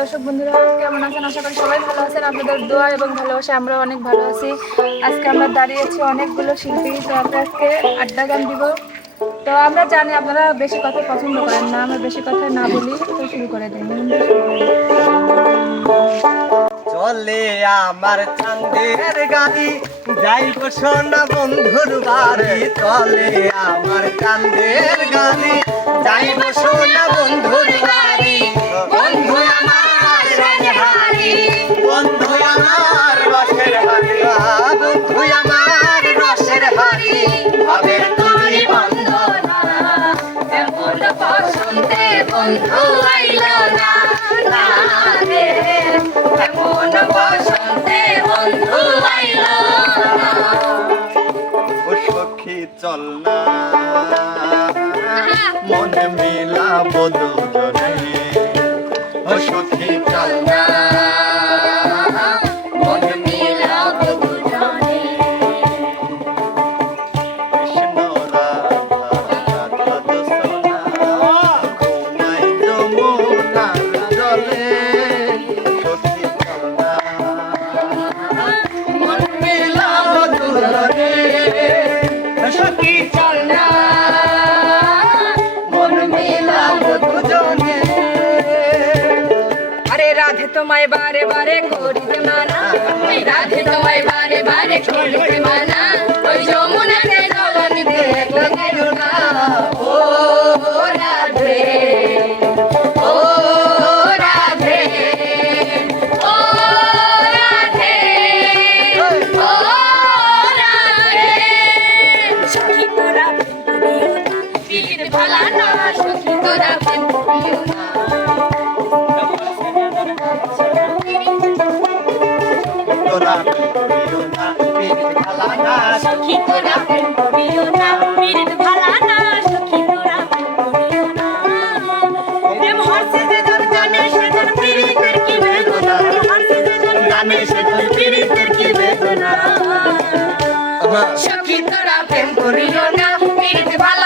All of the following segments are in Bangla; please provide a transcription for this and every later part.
দর্শক বন্ধুরা কেমন আছেন? আশা করি সবাই ভালো আছেন। আপনাদের দোয়া এবং ভালোবাসা আমরা অনেক ভালো আছি। আজকে আমরা দাঁড়িয়েছি অনেকগুলো শিল্পী, তো আমরা আজকে আড্ডা গান দিব। তো আমরা জানি আপনারা বেশি কথা পছন্দ করেন না, আমরা বেশি কথা না বলি, তো শুরু করে দিন চলে আমার চান্দের গাড়ি, যাইব সোনা বন্ধুর বাড়ি। চলে আমার চান্দের গাড়ি, যাইব সোনা বন্ধুর বাড়ি। বন্ধু আমার বন্ধু আমার রসের হারি বন্ধু আমার রসের হারি হবে তুমি বন্ধনা। এমন বসন্তে বন্ধু আইল না রে। এমন বসন্তে বন্ধু আইল না। ও সখী চল না। মনে মিলাবো দুজনে। ও তোমায় বারে বারে করিতে মানা। রাধে তোমায় বারে বারে করিতে মানা। ওই যমুনাতে জল নিতে না ও সখী তোরা প্রেম করিও না পীড়িত ভালা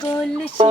কলসি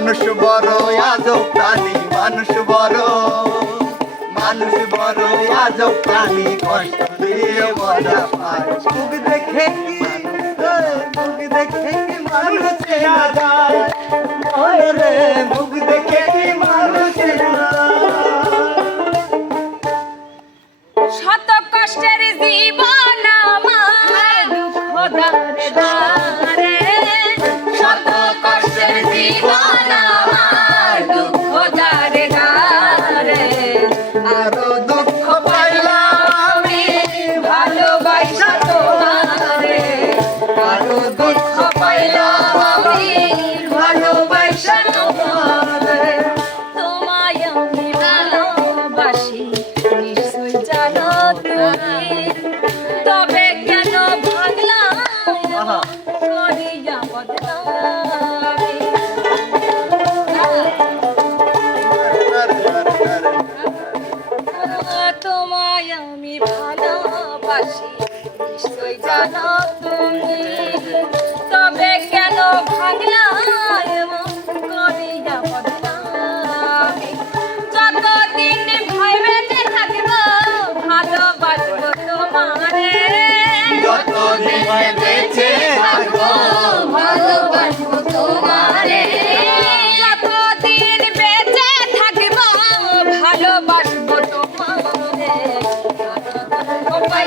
মানুষ বড়, আজব প্রাণী, মানুষ বড়। মানুষ বড়, আজব প্রাণী, কষ্ট দিয়ে মজা পায়। মুখ দেখে কি? মুখ দেখে কি মানুষ যায়? মুখ দেখে তোমায় ভালোবাসি নিশ্চয় জানো তুমি। তবে কেন ভাগলাম? করিয়া বদলাম।